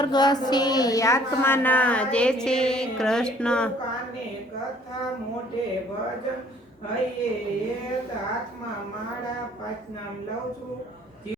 આત્માના જય શ્રી કૃષ્ણ કથા મોઢે ભજન હૈયે, એક આત્મા માળા પાંચ નામ લઉં છું.